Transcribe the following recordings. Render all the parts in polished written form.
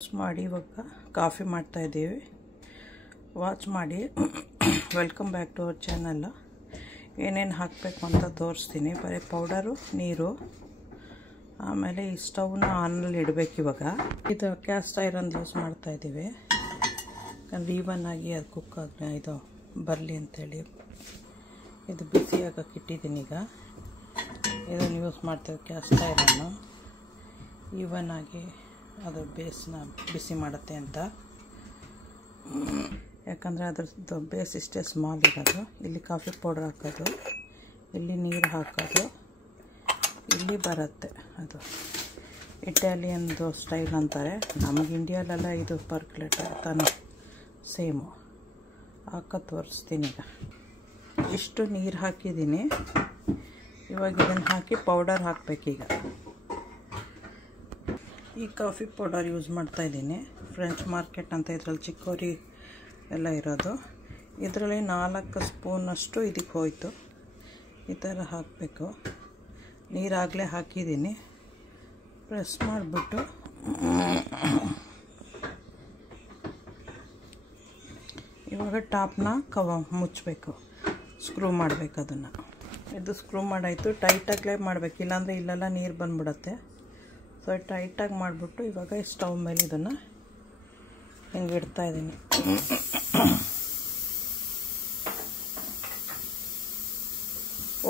ಮಾಡಿ ಇವಾಗ ಕಾಫಿ ಮಾಡ್ತಾ ಇದ್ದೀವಿ. ವಾಚ್ ಮಾಡಿ. Welcome back to our channel. ಏನೇನು ಹಾಕಬೇಕು ಅಂತ ತೋರಿಸ್ತೀನಿ. ಬರೀ ಪೌಡರು, ನೀರು, ಆಮೇಲೆ ಈ ಸ್ಟವ್ನ ಆನಲ್ಲಿ ಇಡಬೇಕು. ಇವಾಗ ಇದು ಕ್ಯಾಸ್ಟ್ ಐರನ್ ಯೂಸ್ ಮಾಡ್ತಾ ಇದ್ದೀವಿ, ಯಾಕಂದ್ರೆ ಈವನ್ ಆಗಿ ಅದು ಕುಕ್ ಆಗಿ ಇದು ಬರಲಿ ಅಂತೇಳಿ. ಇದು ಬಿಸಿ ಆಗಕ್ಕೆ ಇಟ್ಟಿದ್ದೀನಿ. ಈಗ ಇದನ್ನು ಯೂಸ್ ಮಾಡ್ತೇವೆ, ಕ್ಯಾಸ್ಟ್ ಐರನ್ನು. ಈವನ್ ಆಗಿ ಅದು ಬೇಸ್ನ ಬಿಸಿ ಮಾಡುತ್ತೆ ಅಂತ. ಯಾಕಂದರೆ ಅದ್ರದ್ದು ಬೇಸ್ ಇಷ್ಟೇ ಸ್ಮಾಲ್ ಇರೋದು. ಇಲ್ಲಿ ಕಾಫಿ ಪೌಡರ್ ಹಾಕೋದು, ಇಲ್ಲಿ ನೀರು ಹಾಕೋದು, ಇಲ್ಲಿ ಬರುತ್ತೆ. ಅದು ಇಟಾಲಿಯನ್ದು ಸ್ಟೈಲ್ ಅಂತಾರೆ. ನಮಗೆ ಇಂಡಿಯಾಲೆಲ್ಲ ಇದು ಪರ್ಕ್ಯುಲೇಟರ್ ತಾನೆ, ಸೇಮು. ಹಾಕೋ ತೋರಿಸ್ತೀನಿ. ಈಗ ಇಷ್ಟು ನೀರು ಹಾಕಿದ್ದೀನಿ. ಇವಾಗ ಇದನ್ನು ಹಾಕಿ ಪೌಡರ್ ಹಾಕಬೇಕೀಗ. ಈ ಕಾಫಿ ಪೌಡರ್ ಯೂಸ್ ಮಾಡ್ತಾಯಿದ್ದೀನಿ, ಫ್ರೆಂಚ್ ಮಾರ್ಕೆಟ್ ಅಂತ. ಇದರಲ್ಲಿ ಚಿಕ್ಕೋರಿ ಎಲ್ಲ ಇರೋದು. ಇದರಲ್ಲಿ 4 ಸ್ಪೂನಷ್ಟು ಇದಕ್ಕೆ ಹೋಯಿತು. ಈ ಥರ ಹಾಕಬೇಕು. ನೀರಾಗಲೇ ಹಾಕಿದ್ದೀನಿ. ಪ್ರೆಸ್ ಮಾಡಿಬಿಟ್ಟು ಇವಾಗ ಟಾಪ್ನ ಮುಚ್ಚಬೇಕು, ಸ್ಕ್ರೂ ಮಾಡಬೇಕು ಅದನ್ನು. ಇದು ಸ್ಕ್ರೂ ಮಾಡಾಯಿತು. ಟೈಟಾಗಲೇ ಮಾಡಬೇಕು, ಇಲ್ಲಾಂದರೆ ಇಲ್ಲೆಲ್ಲ ನೀರು ಬಂದ್ಬಿಡುತ್ತೆ. ಸೊ ಟೈಟಾಗಿ ಮಾಡಿಬಿಟ್ಟು ಇವಾಗ ಸ್ಟವ್ ಮೇಲೆ ಇದನ್ನು ಹಿಂಗೆ ಇಡ್ತಾಯಿದ್ದೀನಿ.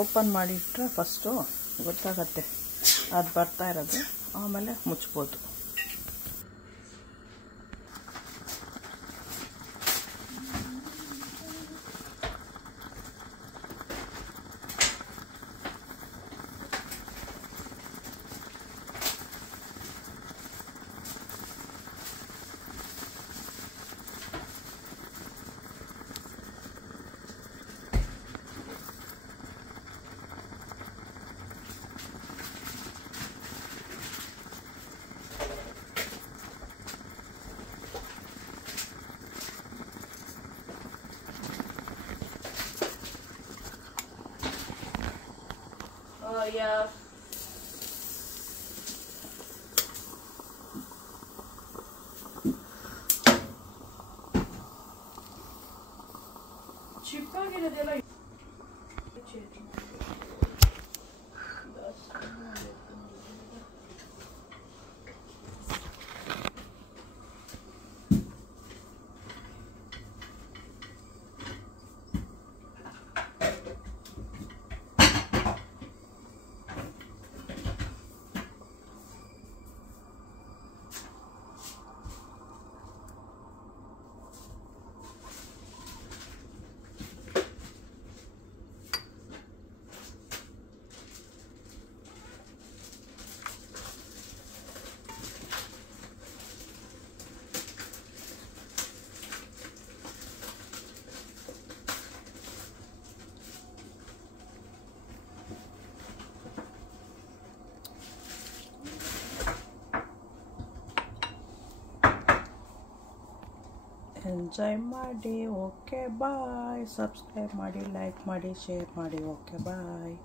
ಓಪನ್ ಮಾಡಿಟ್ರೆ ಫಸ್ಟು ಗೊತ್ತಾಗತ್ತೆ ಅದು ಬರ್ತಾ ಇರೋದು, ಆಮೇಲೆ ಮುಚ್ಬೋದು. Yeah. ಚಿಪ್ಪಾಗಿರೋದೆಲ್ಲ ಎಂಜಾಯ್ ಮಾಡಿ. Okay bye. ಸಬ್ಸ್ಕ್ರೈಬ್ ಮಾಡಿ, ಲೈಕ್ ಮಾಡಿ, ಶೇರ್ ಮಾಡಿ. ಓಕೆ ಬಾಯ್.